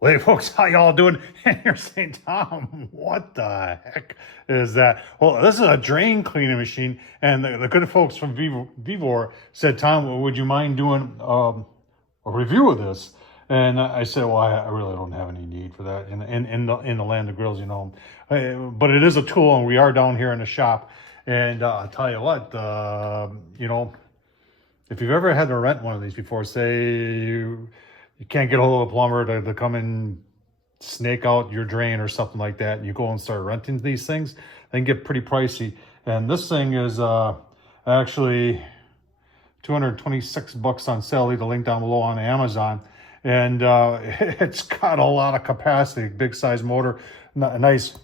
Well, hey folks, how y'all doing? And you're saying, Tom, what the heck is that? Well, this is a drain cleaning machine, and the good folks from VEVOR said, Tom, well, would you mind doing a review of this? And I said, well, I really don't have any need for that in the land of grills, you know. But it is a tool, and we are down here in the shop. And I'll tell you what, you know, if you've ever had to rent one of these before, say you can't get a hold of a plumber to come and snake out your drain or something like that, and you go and start renting these things, they can get pretty pricey. And this thing is actually $226 on sale. Leave the link down below on Amazon. And it's got a lot of capacity, big size motor, a nice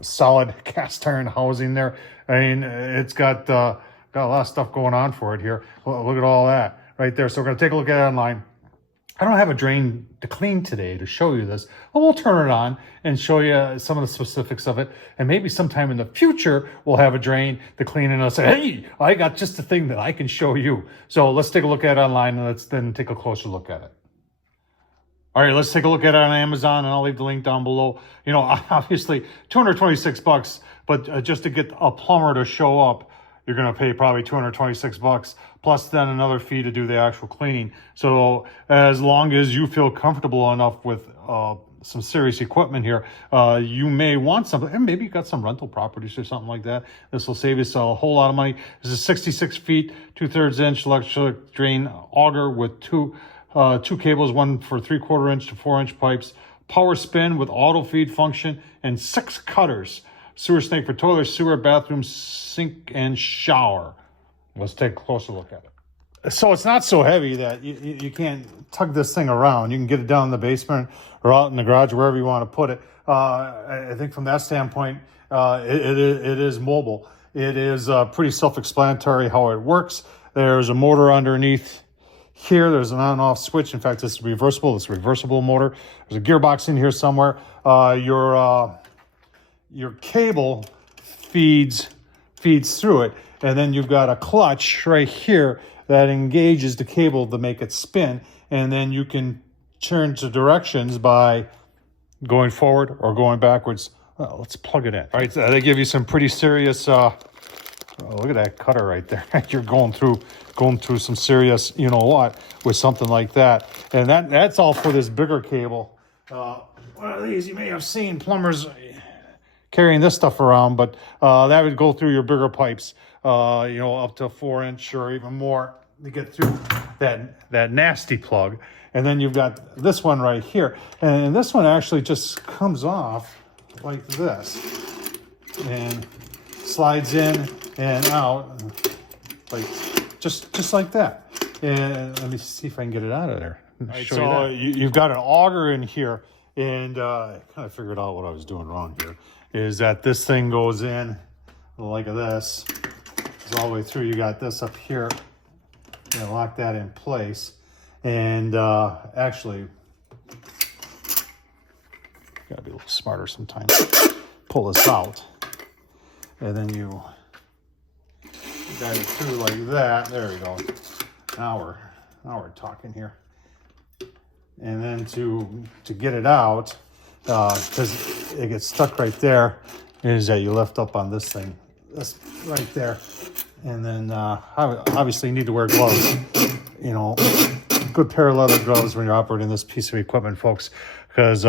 solid cast iron housing there. I mean, it's got a lot of stuff going on for it here. Look at all that right there. So we're going to take a look at it online. I don't have a drain to clean today to show you this, but we'll turn it on and show you some of the specifics of it. And maybe sometime in the future, we'll have a drain to clean and I'll say, hey, I got just the thing that I can show you. So let's take a look at it online and let's then take a closer look at it. All right, let's take a look at it on Amazon, and I'll leave the link down below. You know, obviously $226, but just to get a plumber to show up, you're going to pay probably $226 plus then another fee to do the actual cleaning. So as long as you feel comfortable enough with some serious equipment here, you may want something, and maybe you got some rental properties or something like that. This will save you a whole lot of money. This is 66 feet, 2/3 inch electric drain auger with two cables, one for 3/4 inch to 4-inch pipes, power spin with auto feed function, and 6 cutters. Sewer snake for toilet, sewer, bathroom, sink, and shower. Let's take a closer look at it. So it's not so heavy that you can't tug this thing around. You can get it down in the basement or out in the garage, wherever you want to put it. I think from that standpoint, it is mobile. It is pretty self-explanatory how it works. There's a motor underneath here. There's an on and off switch. In fact, this is reversible. It's a reversible motor. There's a gearbox in here somewhere. Your cable feeds through it, and then you've got a clutch right here that engages the cable to make it spin, and then you can turn to directions by going forward or going backwards. Well, let's plug it in. All right, so they give you some pretty serious look at that cutter right there. You're going through some serious, you know what, with something like that. And that's all for this bigger cable. One of these you may have seen plumbers carrying this stuff around, but that would go through your bigger pipes, you know, up to 4-inch or even more to get through that nasty plug. And then you've got this one right here. And this one actually just comes off like this and slides in and out, like just like that. And let me see if I can get it out of there. Right, so you've got an auger in here, and I kind of figured out what I was doing wrong here. Is that this thing goes in like this, it's all the way through. You got this up here, and lock that in place. And actually, gotta be a little smarter sometimes. Pull this out, and then you guide it through like that. There we go. Now we're talking here. And then to get it out, because it gets stuck right there, is that you lift up on this thing, this right there, and then obviously you need to wear gloves. You know, good pair of leather gloves when you're operating this piece of equipment, folks, because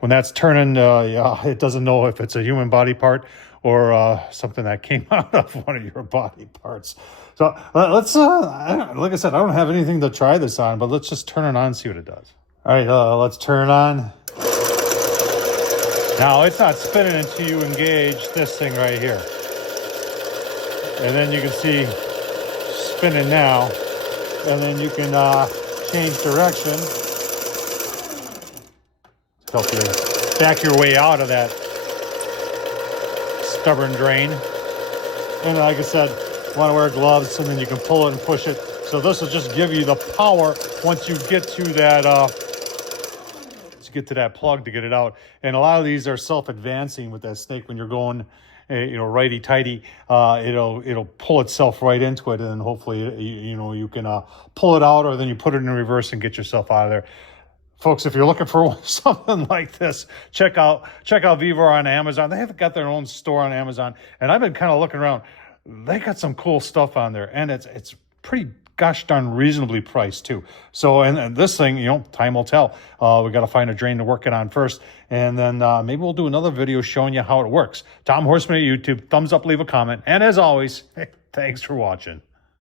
when that's turning, it doesn't know if it's a human body part or something that came out of one of your body parts. So let's, like I said, I don't have anything to try this on, but let's just turn it on and see what it does. All right, let's turn it on. Now, it's not spinning until you engage this thing right here. And then you can see spinning now. And then you can change direction. Help you back your way out of that stubborn drain. And like I said, you want to wear gloves, and then you can pull it and push it. So this will just give you the power once you get to that plug to get it out. And a lot of these are self-advancing with that snake. When you're going, you know, righty-tighty, it'll pull itself right into it, and then hopefully you can pull it out, or then you put it in reverse and get yourself out of there. Folks, if you're looking for something like this, check out VEVOR on Amazon. They have got their own store on Amazon, and I've been kind of looking around. They got some cool stuff on there, and it's pretty gosh darn reasonably priced too. So, and this thing, you know, time will tell. We got to find a drain to work it on first, and then maybe we'll do another video showing you how it works. Tom Horseman at YouTube. Thumbs up, leave a comment, and as always, thanks for watching.